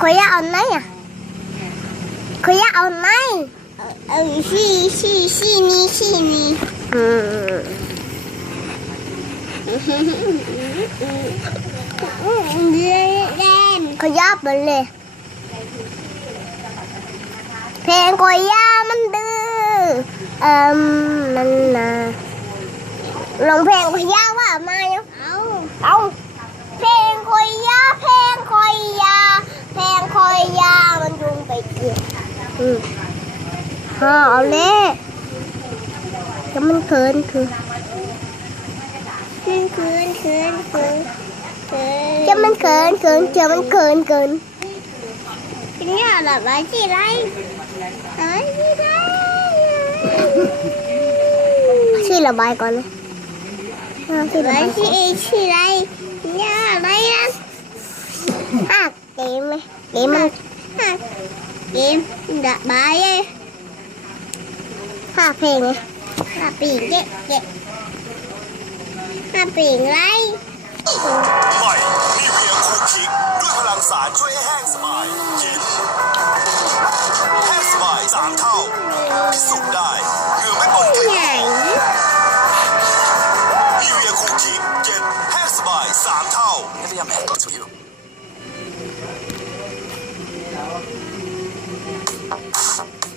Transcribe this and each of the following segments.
ขอยากเอาไหนอะขอยากเอาไหนเออสี่สี่สี่นี้สี่นี้อืมเล่นขอยากไปเลยเพลงขอยามันดื้อเอ่มมันนะลองเพลงขอยาว่ามาเนาะเอาเอา อืมฮ่าเอาเลยจะมันเขินคือเขินเขินเขินเขินจะมันเขินเขินจะมันเขินเกินเนี่ยหลับไว้ที่ไรเอ้ยไม่ได้ชื่อระบายก่อนนะชื่อระบายชื่อชื่ออะไรเนี่ยอะไรนะอะเกมไหมเกมมัน อะเกมระบายเลยห้าเพลงไงห้าปีเจ๊เจ๊ห้าปีไรใหม่มีเวียคูคิกด้วยพลังสารช่วยให้แห้งสบายเย็นแห้งสบายสามเท่าพิสูจน์ได้เหงื่อไม่ปนใครไหนมีเวียคูคิกเย็นแห้งสบายสามเท่า Every I'm angle to you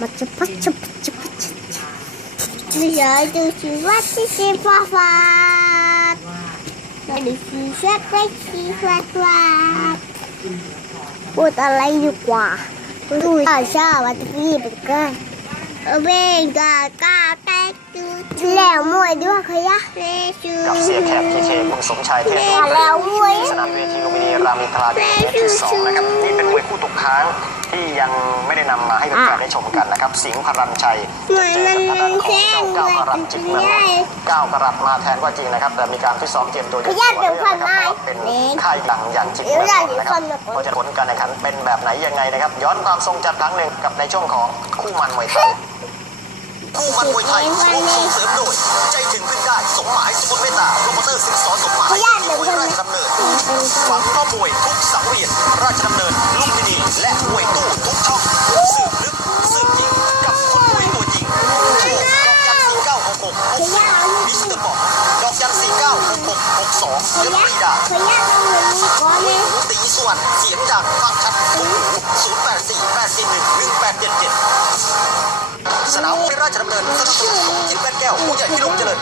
cepat cepat cepat cepat. Ya itu sifat sifat. 这里是下怪奇刷刷，我的来一瓜，我是搞笑，我的第一个，我被一个搞呆。Fatto มาจะพัชจะพัชจะพัชจะอยากดูสิว่าที่สีฟ้าฟ้าดูสิชัดไปสีฟ้าฟ้าพูดอะไรดีกว่าดูชาชาวันที่เป็นกันเบงกากาแตกจูแล้วมวยด้วยเขาอยากเลชูกับเสียแขกพีเคคุณสมชายเทพแล้วแล้วมวยสนามเวทีลุมพินีรามอินทราดิเมตรที่สองนะครับนี่เป็นมวยคู่ตกค้างที่ยังไม่ได้นำมาให้แฟนๆได้ชมกันนะครับ สิงห์พรัญชัยเหมือนมันเจอกับทางด้านของเจ้าก้าวกรัตจิตเมืองนนใหญ่ท์ก้าวกรัตมาแทนว่าจริงนะครับ แต่มีการฟิตซ้อมเกมตัวขยันเป็นคนไม้เป็นค่ายดังอย่างจิตเมืองนนท์นะครับเพราะจะผลการแข่งขันเป็นแบบไหนยังไงนะครับ ย้อนความทรงจำครั้งหนึ่งกับในช่วงของคู่มันมวยไทย คู่มันมวยไทยร่วมส่งเสริมโดยใจถึงพึ่งได้สมหมายสุขเมตตาโปรโมเตอร์สิงสอนสมหมายที่มวยราชดำเนินฝังข้อมวยทุกสังเวียนราชดำเนินลุมพินีและมวยตู้ทุกช่องสืบลึกสืบจริงกับคนมวยตัวจริงโทรดอกจันสี่เก้าหกหกหกสี่มิสเตอร์บอกดอกจันสี่เก้าหกหกหกสองยศปรีดาขยันเป็นเหมือนมีก้อนมวยเลยหูตีส่วนเสียงดังฟังชัดทุกหูศูนย์แปดสี่แปดสี่หนึ่งหนึ่งแปดเจ็ดเจ็ดส นามมวยราชดำเนินสนับสนุนของจิตแป้นแก้วผู้ใหญ่ที่ลุกเจริญ